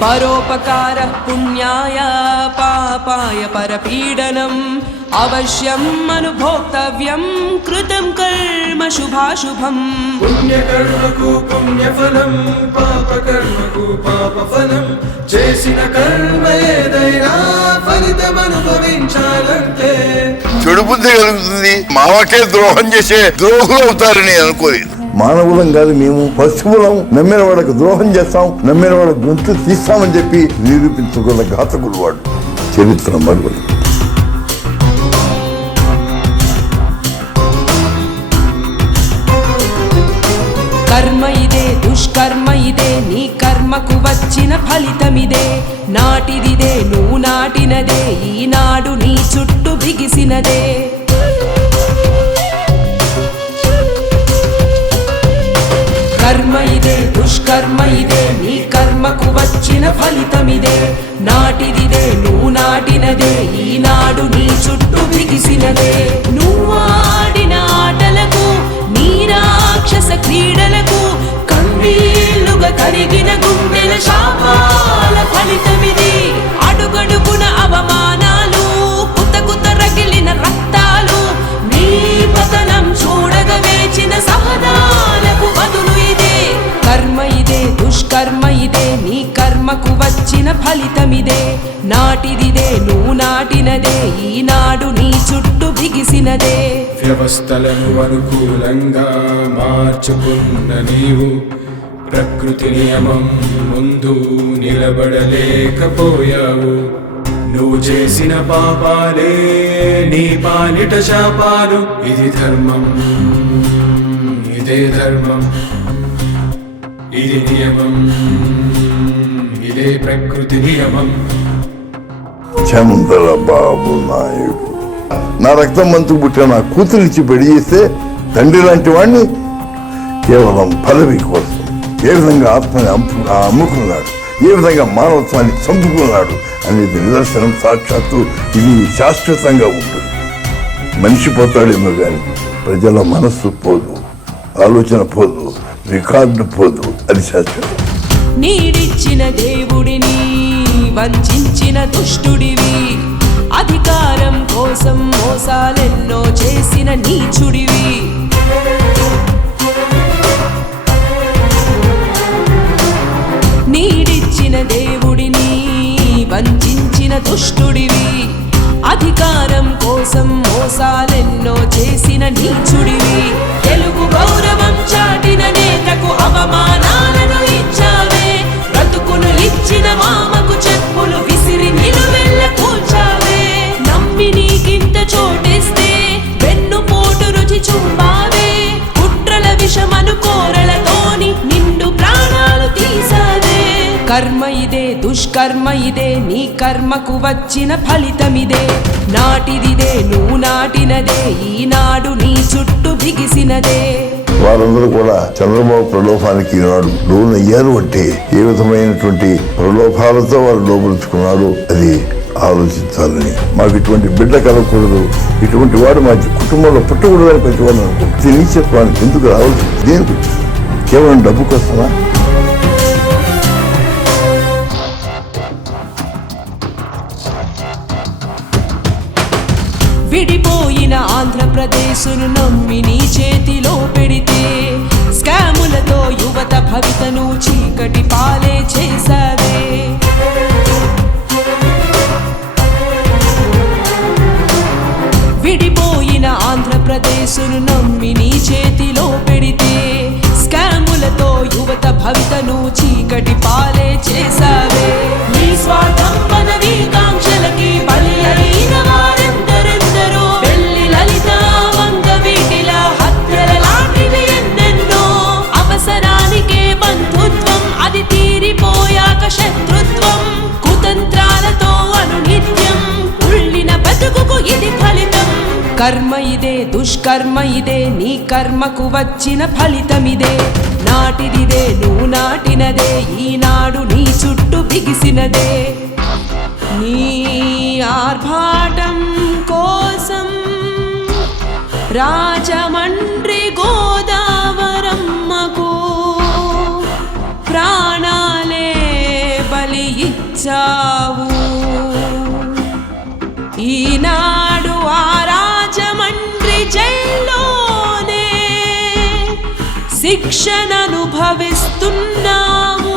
పరోపకార పుణ్యాయ పాపాయ పరపీడనం అవశ్యం అనుభోక్తవ్యం కృతం కర్మ శుభాశుభం. పుణ్యకర్మకు పుణ్యఫలం పాపకర్మకు పాపఫలం. చేసిన కర్మ ఏదైనా ఫలితం అనుభవించాలంటే చెడు బుద్ధి కలుగుతుంది. మావకే ద్రోహం చేసే ద్రోహులు అవుతారని అనుకోలేదు. మానవులం కాదు మేము, పశువులం. నమ్మిన వాడికి ద్రోహం చేస్తాం, నమ్మిన వాడి గొంతు తీస్తామని చెప్పి నిరూపించుకున్న ఘాతకుడు వాడు. చరిత్ర మరువదు. కర్మ ఇదే దుష్కర్మ ఇదే నీ కర్మకు వచ్చిన ఫలితమిదే. నాటిదిదే నువ్వు నాటినదే ఈనాడు నీ చుట్టూ బిగిసినదే. కర్మ ఇదే దుష్కర్మ ఇదే నీ కర్మకు వచ్చిన ఫలితమిదే. నాటిదిదే నువ్వు నాటినదే ఈనాడు నీ చుట్టూ బిగిసినదే. నువ్వు ఆడిన ఆటలకు నీ రాక్షస క్రీడలకు కన్నీళ్లుగా కరిగిన గుండెల శాపాల ఫలితమిది. అడుగడుగున అవమానాలు కుతకుత రగిలిన రక్తాలు నీ పతనం చూడగా వేచిన సహనాలకు బదులు ఇదే. కర్మ ఇదే దుష్కర్మ ఇదే నీ కర్మకు వచ్చిన ఫలితమిదే. నాటిదిదే నువ్వు నాటినదే ఈనాడు నీ చుట్టూ బిగిసినదే. వ్యవస్థలను అనుకూలంగా మార్చుకున్న నీవు ప్రకృతి నియమం ముందు నిలబడలేకపోయావు. నువ్వు చేసిన పాపాలే నీ పాలిట శాపాలు. ఇది ధర్మం, ఇదే ధర్మం, ఇది నియమం, ఇదే ప్రకృతి నియమం. చంద్రబాబు నాయుడు నా రక్తం మంచుకు పుట్టిన నా కూతురిచ్చి పెళ్లి చేస్తే తండ్రి లాంటి వాడిని కేవలం పదవి కోసం ఏ విధంగా ఆత్మని అమ్ముకున్నాడు, ఏ విధంగా మానవత్వాన్ని చంపుకున్నాడు అనేది నిదర్శనం. సాక్షాత్తు ఇది శాశ్వతంగా ఉంటుంది. మనిషి పోతాడేమో కానీ ప్రజల మనస్సు పోదు, ఆలోచన పోదు, రికార్డు పోదు. అది శాశ్వతం. నీడిచ్చిన దేవుడిని వంచిన దుష్టుడివి. అధికారం కోసం మోసాలెన్నో చేసిన నీచుడివి. నీడిచ్చిన దేవుడిని వంచిన దుష్టుడివి. అధికారం కోసం మోసాలెన్నో చేసిన నీచుడివి. తెలుగు గౌరవం చాటిన నేతకు అవమానాలను ఇచ్చావే. బ్రతుకును ఇచ్చిన మామకు చెప్పులు విసిరి నిలువెల్ల కూల్చావే. నమ్మి నీకింత చోటేస్తే వెన్నుపోటు రుచి చూపావే. కుట్రల విషమను కోరలతోని నిండు ప్రాణాలు తీసావే. కర్మ ఇదే దుష్కర్మ ఇదే నీ కర్మకు వచ్చిన ఫలితమిదే. నాటిదిదే నువ్వు నాటినదే ఈనాడు నీ చుట్టూ బిగిసినదే. వారందరూ కూడా చంద్రబాబు ప్రలోభానికి ఈనాడు లోనయ్యారు అంటే ఏ విధమైనటువంటి ప్రలోభాలతో వారు లోపరుచుకున్నాడు అది ఆలోచించాలని. మాకు ఇటువంటి బిడ్డ కలగకూడదు, ఇటువంటి వాడు మా కుటుంబంలో పుట్టకూడదని ప్రతి వాడిని అనుకుంటుంది. నీచత్వానికి ఎందుకు రావాల్సి దేనికి కేవలం డబ్బు కోసమా? విడిపోయిన ఆంధ్రప్రదేశ్ను నమ్మి నీ చేతిలో పెడితే స్కాములతో యువత భవితను చీకటి పాలే చేసావే. విడిపోయిన ఆంధ్రప్రదేశ్ను నమ్మి నీ చేతిలో పెడితే స్కాములతో యువత భవితను చీకటి పాలే చేసావే. నీ స్వార్థం పదవి కాంక్షలకి బలి అయిన వారెందరెందరో. పెళ్లి లలిత వంగ వీటిల హత్యల లాంటివి ఎన్నెన్నో. అవసరానికే బంధుత్వం అది తీరిపోయాక శత్రుత్వం. కుతంత్రాలతో అనునిత్యం కుళ్ళిన బతుకుకు ఇది ఫలితం. కర్మ ఇదే దుష్కర్మ ఇదే నీ కర్మకు వచ్చిన ఫలితమిదే. నాటిదిదే నువ్వు నాటినదే ఈనాడు నీ చుట్టూ బిగిసినదే. నీ ఆర్భాటం కోసం రాజమండ్రి గోదావరమ్మకు ప్రాణాలే బలి చేశావు. ఈనాడు ఆ రాజమండ్రి జైల్లోనే శిక్షణనుభవిస్తున్నావు.